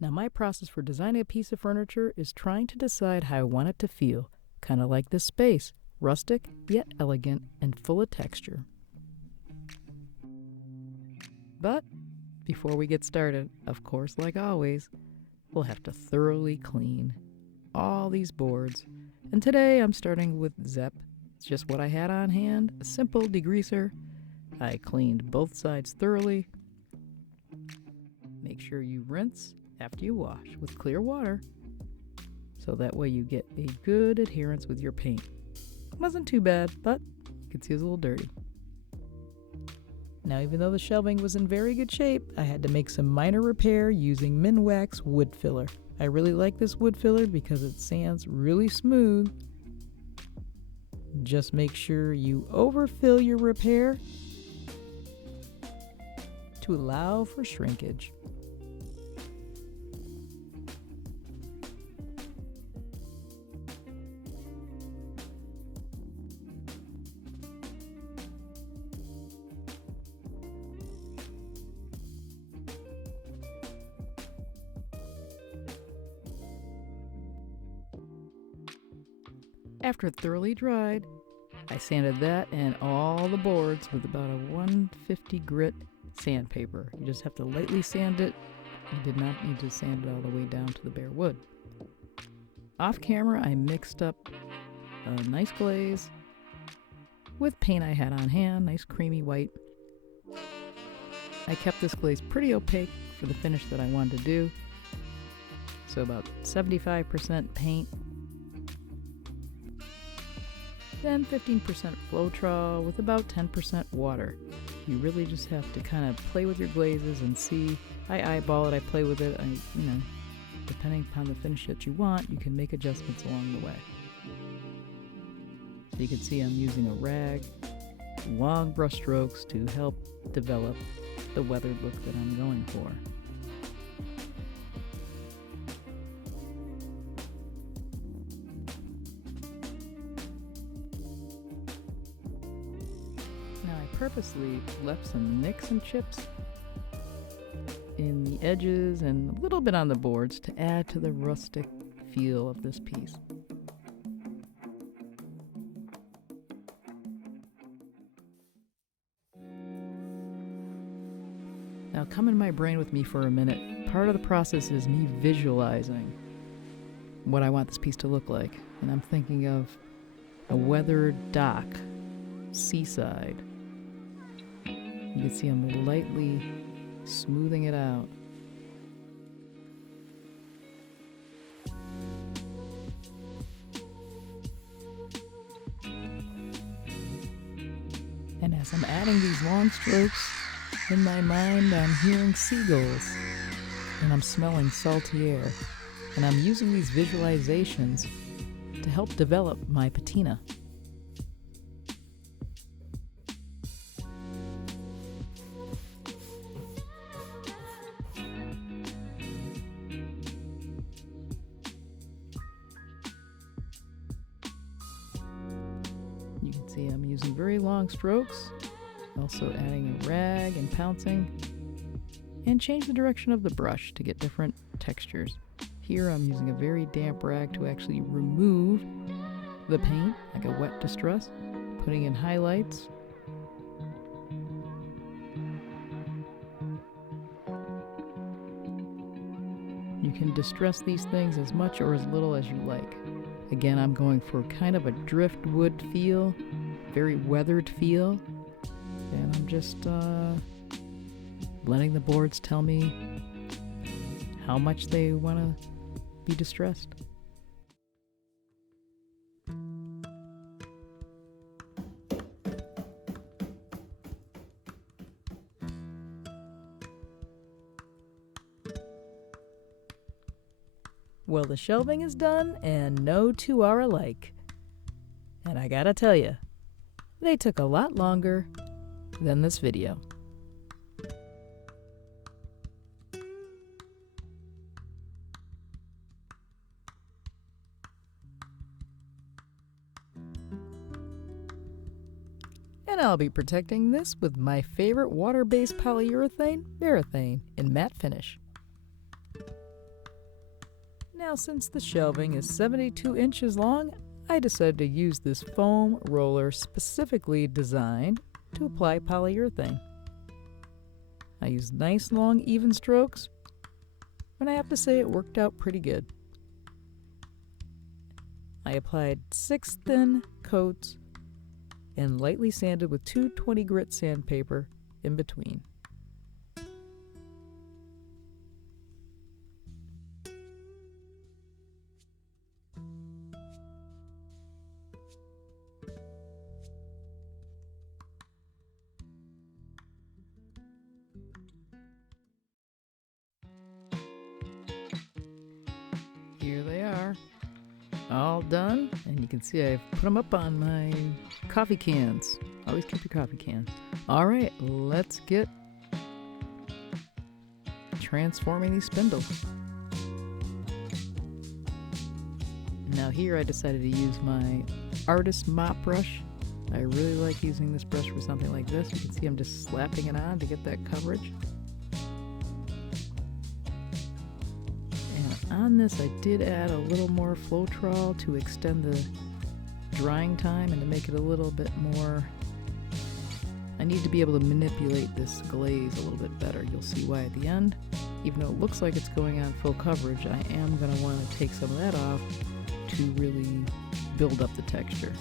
Now my process for designing a piece of furniture is trying to decide how I want it to feel, kind of like this space, rustic yet elegant and full of texture. But before we get started, of course, like always, we'll have to thoroughly clean all these boards. And today I'm starting with Zep. It's just what I had on hand, a simple degreaser. I cleaned both sides thoroughly. Make sure you rinse after you wash with clear water, so that way you get a good adherence with your paint. Wasn't too bad, but you can see it was a little dirty. Now, even though the shelving was in very good shape, I had to make some minor repair using Minwax wood filler. I really like this wood filler because it sands really smooth. Just make sure you overfill your repair to allow for shrinkage. After thoroughly dried, I sanded that and all the boards with about a 150 grit sandpaper. You just have to lightly sand it. You did not need to sand it all the way down to the bare wood. Off camera, I mixed up a nice glaze with paint I had on hand, nice creamy white. I kept this glaze pretty opaque for the finish that I wanted to do. So about 75% paint, then 15% Floetrol with about 10% water. You really just have to kind of play with your glazes and see. I eyeball it, I play with it. Depending upon the finish that you want, you can make adjustments along the way. So you can see I'm using a rag, long brush strokes to help develop the weathered look that I'm going for. Purposely left some nicks and chips in the edges and a little bit on the boards to add to the rustic feel of this piece. Now come in my brain with me for a minute. Part of the process is me visualizing what I want this piece to look like. And I'm thinking of a weathered dock, seaside. You can see I'm lightly smoothing it out. And as I'm adding these long strokes, in my mind I'm hearing seagulls, and I'm smelling salty air. And I'm using these visualizations to help develop my patina. You can see I'm using very long strokes, also adding a rag and pouncing, and change the direction of the brush to get different textures. Here I'm using a very damp rag to actually remove the paint, like a wet distress, putting in highlights. You can distress these things as much or as little as you like. Again, I'm going for kind of a driftwood feel, very weathered feel, and I'm just letting the boards tell me how much they want to be distressed. Well, the shelving is done, and no two are alike. And I gotta tell you, they took a lot longer than this video. And I'll be protecting this with my favorite water-based polyurethane, Varathane, in matte finish. Now, since the shelving is 72 inches long, I decided to use this foam roller specifically designed to apply polyurethane. I used nice long even strokes, and I have to say it worked out pretty good. I applied 6 thin coats and lightly sanded with 2 20 grit sandpaper in between. Here they are, all done, and you can see I've put them up on my coffee cans. Always keep your coffee cans. All right, let's get transforming these spindles. Now here I decided to use my artist mop brush. I really like using this brush for something like this. You can see I'm just slapping it on to get that coverage. On this, I did add a little more Floetrol to extend the drying time and to make it a little bit more. I need to be able to manipulate this glaze a little bit better. You'll see why at the end. Even though it looks like it's going on full coverage, I am going to want to take some of that off to really build up the texture.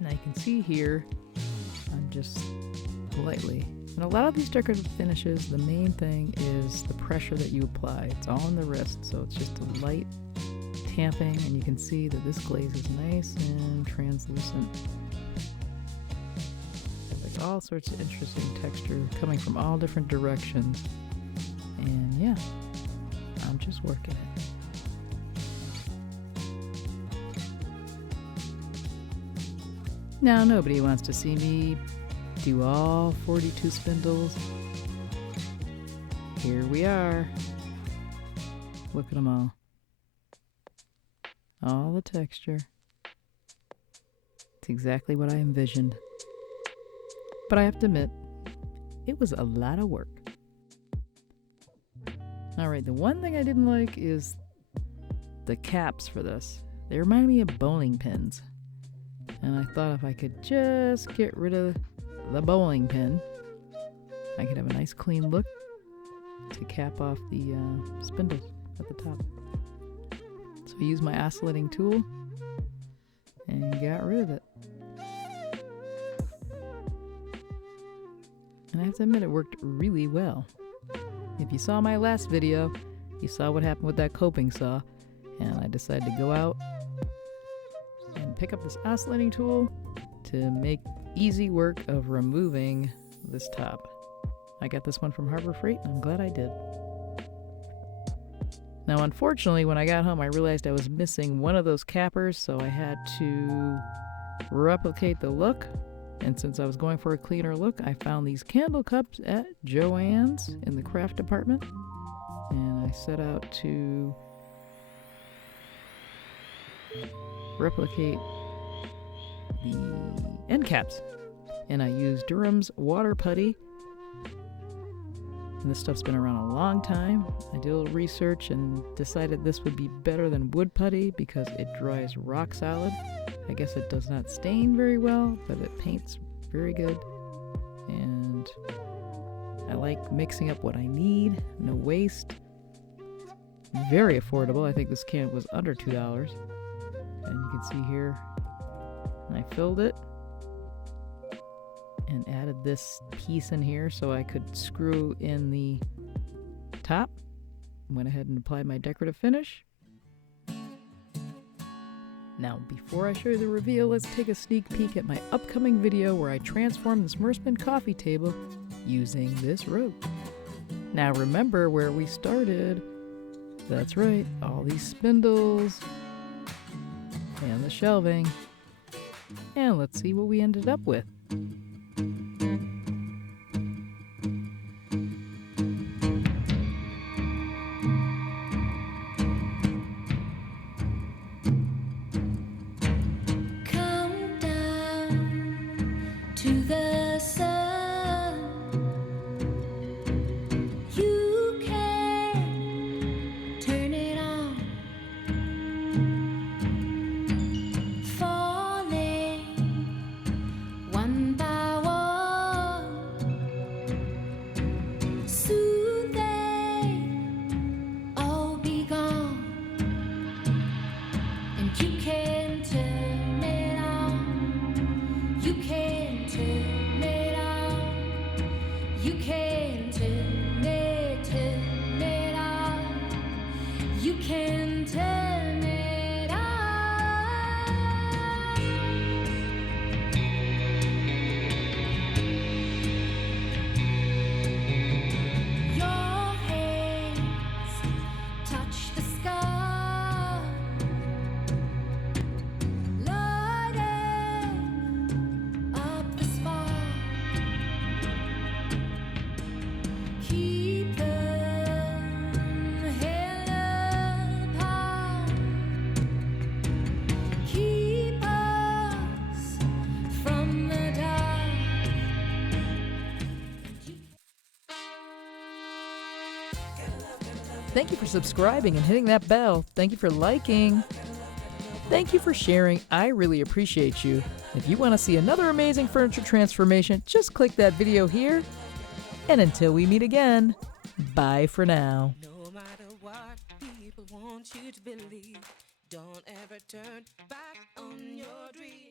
Now you can see here, I'm just lightly. And a lot of these decorative finishes, the main thing is the pressure that you apply. It's all in the wrist, so it's just a light tamping, and you can see that this glaze is nice and translucent. Like all sorts of interesting texture coming from all different directions. And yeah, I'm just working it. Now, nobody wants to see me do all 42 spindles. Here we are. Look at them all. All the texture. It's exactly what I envisioned. But I have to admit, it was a lot of work. Alright, the one thing I didn't like is the caps for this. They remind me of bowling pins. And I thought if I could just get rid of the bowling pin, I could have a nice clean look to cap off the spindles at the top. So I used my oscillating tool and got rid of it. And I have to admit, it worked really well. If you saw my last video, you saw what happened with that coping saw, and I decided to go out and pick up this oscillating tool to make easy work of removing this top. I got this one from Harbor Freight, and I'm glad I did. Now, unfortunately, when I got home, I realized I was missing one of those cappers, so I had to replicate the look. And since I was going for a cleaner look, I found these candle cups at Joann's in the craft department, and I set out to replicate the end caps. And I used Durham's water putty, and this stuff's been around a long time. I did a little research and decided this would be better than wood putty because it dries rock solid. I guess it does not stain very well, but it paints very good. And I like mixing up what I need, no waste. Very affordable. I think this can was under $2. And you can see here, and I filled it and added this piece in here so I could screw in the top. Went ahead and applied my decorative finish. Now, before I show you the reveal, let's take a sneak peek at my upcoming video where I transform this Smurfman coffee table using this rope. Now remember where we started. That's right, all these spindles and the shelving. And let's see what we ended up with. Thank you for subscribing and hitting that bell. Thank you for liking. Thank you for sharing. I really appreciate you. If you want to see another amazing furniture transformation, just click that video here. And until we meet again, bye for now. No matter what people want you to believe, don't ever turn back on your dream.